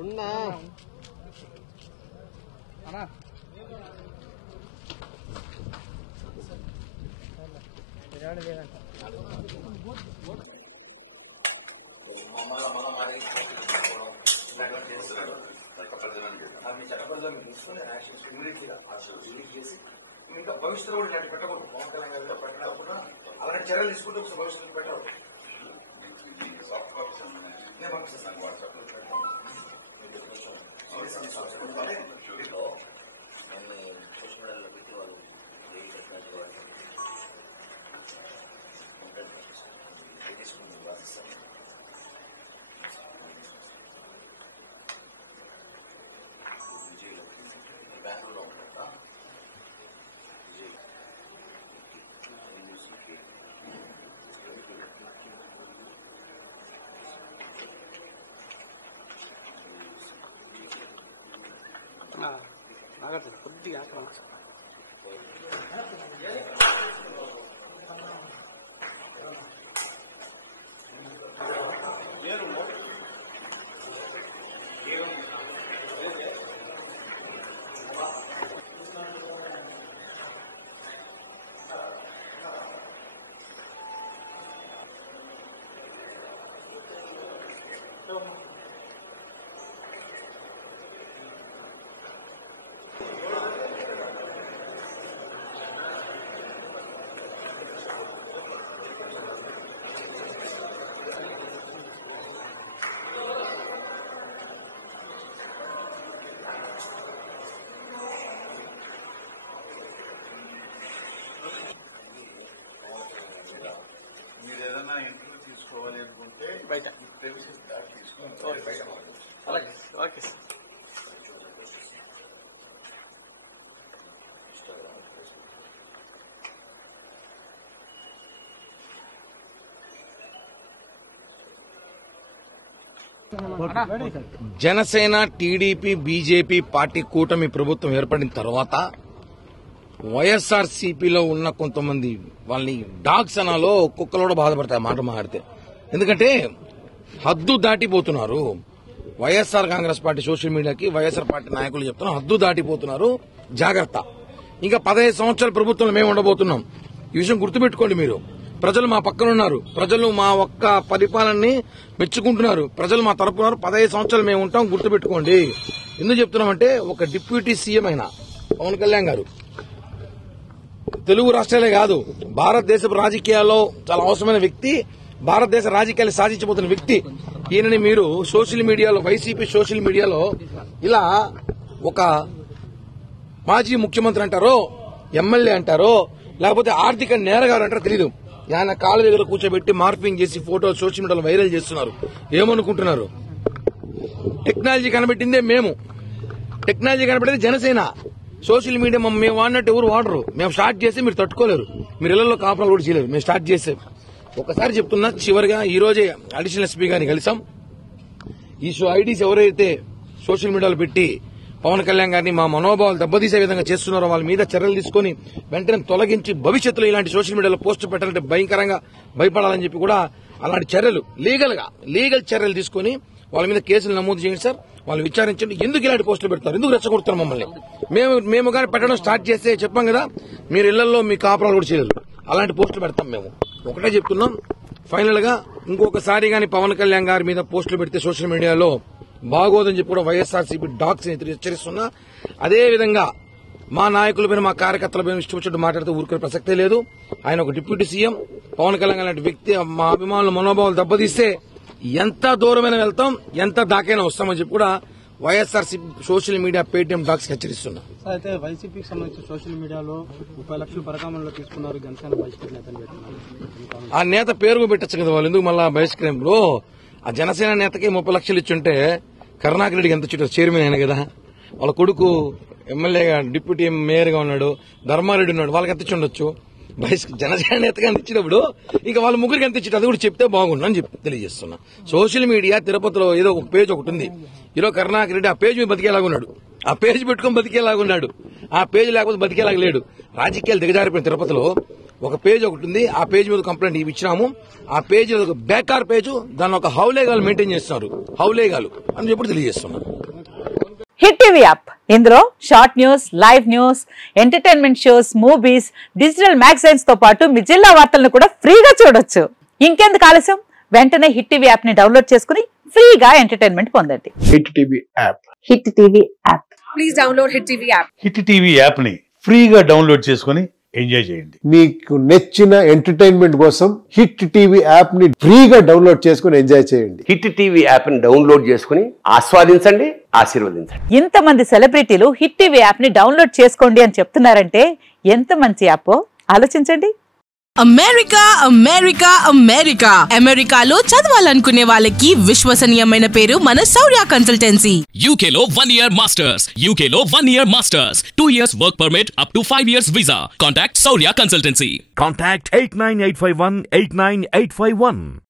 ఉన్నా ఇంకా భవిష్యత్తులో కూడా ఇలాంటి పెట్టకూడదు. పవన్ కళ్యాణ్ గారు పెట్టకుండా అలాంటి చర్యలు తీసుకుంటే భవిష్యత్తు పెట్టకూడదు. నేను పంపిస్తాను వాట్సాప్లో బెంగళూరులో ఉంటా ఆగదు కొద్దిగా మీరు ఏదైనా ఇంటర్వ్యూ తీసుకోవాలి అనుకుంటే బయట తీసుకోవాలి బయట. అలాగే okay sir. Janasena, TDP, BJP party కూటమి ప్రభుత్వం ఏర్పడిన తర్వాత వైఎస్ఆర్సీపీలో ఉన్న కొంతమంది వాళ్ళని డాగ్స్ అనాలో కుక్కలు కూడా బాధపడతాయి మాట మాట్లాడితే. ఎందుకంటే హద్దు దాటిపోతున్నారు. వైఎస్ఆర్ కాంగ్రెస్ పార్టీ సోషల్ మీడియాకి వైఎస్ఆర్ పార్టీ నాయకులు చెప్తున్నారు, హద్దు దాటిపోతున్నారు, జాగ్రత్త. ఇంకా 15 సంవత్సరాల ప్రభుత్వంలో మేము ఉండబోతున్నాం. ఈ విషయం గుర్తుపెట్టుకోండి మీరు. ప్రజలు మా పక్కన ఉన్నారు. ప్రజలు మా ఒక్క పరిపాలనని మెచ్చుకుంటున్నారు. ప్రజలు మా తరపున 15 సంవత్సరాలు మేము ఉంటాం, గుర్తుపెట్టుకోండి. ఎందుకు చెప్తున్నామంటే ఒక డిప్యూటీ సీఎం అయిన పవన్ కళ్యాణ్ గారు తెలుగు రాష్ట్రాలే కాదు భారతదేశపు రాజకీయాల్లో చాలా అవసరమైన వ్యక్తి, భారతదేశ రాజకీయాలు సాధించబోతున్న వ్యక్తి. ఈయనని మీరు సోషల్ మీడియాలో, వైసీపీ సోషల్ మీడియాలో ఇలా ఒక మాజీ ముఖ్యమంత్రి అంటారో, ఎమ్మెల్యే అంటారో, లేకపోతే ఆర్థిక నేరగారు అంటారో తెలియదు. ఆయన కాళ్ళ దగ్గర కూర్చోబెట్టి మార్పింగ్ చేసి ఫోటోలు సోషల్ మీడియాలో వైరల్ చేస్తున్నారు. ఏమనుకుంటున్నారు? టెక్నాలజీ కనిపెట్టిందే మేము, టెక్నాలజీ కనిపెట్టింది జనసేన. సోషల్ మీడియా మేము వాడినట్టు ఎవరు వాడరు. మేము స్టార్ట్ చేసి మీరు తట్టుకోలేరు. మీరు ఇళ్లలో కాపురాలు కూడా చేయలేరు. మేము స్టార్ట్ చేసే ఒకసారి చెప్తున్నా. చివరిగా ఈ రోజే అడిషనల్ ఎస్పీ గారిని కలిసాం. ఈ ఐడీస్ ఎవరైతే సోషల్ మీడియాలో పెట్టి పవన్ కళ్యాణ్ గారిని మా మనోభావాలు దెబ్బతీసే విధంగా చేస్తున్నారో వాళ్ళ మీద చర్యలు తీసుకుని వెంటనే తొలగించి భవిష్యత్తులో ఇలాంటి సోషల్ మీడియాలో పోస్టు పెట్టాలంటే భయంకరంగా భయపడాలని చెప్పి కూడా అలాంటి చర్యలు లీగల్ చర్యలు తీసుకుని వాళ్ళ మీద కేసులు నమోదు చేయండి సార్. వాళ్ళు విచారించండి. ఎందుకు ఇలాంటి పోస్టులు పెడతారు, ఎందుకు రెచ్చగొడుతున్నారు మమ్మల్ని? మేము కానీ పెట్టడం స్టార్ట్ చేస్తే చెప్పాం కదా, మీరు ఇళ్లలో మీ కాపురాలు కూడా చేయలేరు. అలాంటి పోస్టులు పెడతాం మేము. ఒకటే చెప్తున్నాం, ఫైనల్ గా ఇంకొకసారి గాని పవన్ కళ్యాణ్ గారి మీద పోస్టులు పెడితే సోషల్ మీడియాలో బాగోదని చెప్పి కూడా వైఎస్ఆర్సీపీ డాగ్స్ హెచ్చరిస్తున్నా. అదేవిధంగా మా నాయకులపైన మా కార్యకర్తలపైన ఇష్టం వచ్చినట్టు మాట్లాడితే ఊరుకునే ప్రసక్తే లేదు. ఆయన ఒక డిప్యూటీ సీఎం. పవన్ కళ్యాణ్ లాంటి వ్యక్తి మా అభిమానుల మనోభావాలు దెబ్బతీస్తే ఎంత దూరమైన వెళ్తాం, ఎంత దాకైనా వస్తామని చెప్పి కూడా YSRCP social media Paytm dogs హెచ్చరిస్తున్నా. అయితే వైసీపీకి సంబంధించి సోషల్ మీడియాలో 30 లక్షలు పరకామంలో తీసుకున్నారు జనసేన బహిష్కరణ నేతలు పెట్టుకున్నారు. ఆ నేత పేరు పెట్టచ్చు కదా, వాళ్ళు ఎందుకు మళ్ళా బహిష్కరింపులో? ఆ జనసేన నేతకి 30 లక్షలు ఇచ్చుంటే కరుణాకర్ రెడ్డికి ఎంత ఇచ్చారు? చైర్మన్ అయినా కదా. వాళ్ళ కొడుకు ఎమ్మెల్యేగా డిప్యూటీ మేయర్గా ఉన్నాడు, ధర్మారెడ్డి ఉన్నాడు, వాళ్ళకి ఎంత ఇచ్చి జనసేన నేతగా ఎంత ఇచ్చినప్పుడు ఇంకా వాళ్ళ ముగ్గురికి ఎంత ఇచ్చి అది కూడా చెప్తే బాగుండని చెప్పి తెలియజేస్తున్నా. సోషల్ మీడియా తిరుపతిలో ఏదో ఒక పేజ్ ఒకటి ఉంది. ఈరోజు కరుణాకర్ రెడ్డి ఆ పేజ్ మీద బతికేలాగున్నాడు, ఆ పేజ్ పెట్టుకుని బతికేలాగున్నాడు, ఆ పేజ్ లేకపోతే బతికేలాగా లేడు. రాజకీయాలు దిగజారిపోయిన తిరుపతిలో ఒక పేజ్ ఒకటి ఉంది. ఆ పేజ్ మీద కంప్లైంట్ ఇచ్చినాము. ఆ పేజ్ ఒక బేకార్ పేజ్, దాన్ని ఒక హౌలేగాలు మెయింటైన్ చేస్తున్నారు, హౌలేగాలు అని చెప్పి తెలియజేస్తున్నారు. హిట్ టీవీ యాప్, ఇందులో short news, live news, entertainment shows, movies, digital magazines తో పాటు మీ జిల్లా వార్తలను కూడా ఫ్రీగా చూడొచ్చు. ఇంకెందుకు ఆలస్యం, వెంటనే హిట్ టీవీ యాప్ ని డౌన్లోడ్ చేసుకుని ఫ్రీగా ఎంటర్టైన్మెంట్ పొందండి. Hit TV app. Hit TV app, please download hit TV app. Hit TV app ని ఫ్రీగా డౌన్లోడ్ చేసుకుని ఎంజాయ్ చేయండి. మీకు నచ్చిన ఎంటర్టైన్మెంట్ కోసం హిట్ టీవీ యాప్ ని ఫ్రీగా డౌన్లోడ్ చేసుకుని ఎంజాయ్ చేయండి. హిట్ టీవీ యాప్ ని డౌన్లోడ్ చేసుకుని ఆస్వాదించండి, ఆశీర్వదించండి. ఇంతమంది సెలబ్రిటీలు హిట్ టీవీ యాప్ ని డౌన్లోడ్ చేసుకోండి అని చెప్తున్నారంటే ఎంత మంచి యాప్ ఆలోచించండి. అమెరికా అమెరికా అమెరికా అమెరికాలో చదవాలనుకునే వాళ్ళకి విశ్వసనీయమైన పేరు మన శౌర్య కన్సల్టెన్సీ. UK లో 1 year masters, UK లో 1 year masters, 2 years work permit up to 5 years visa. Contact Saurya Consultancy. Contact 89851 89851.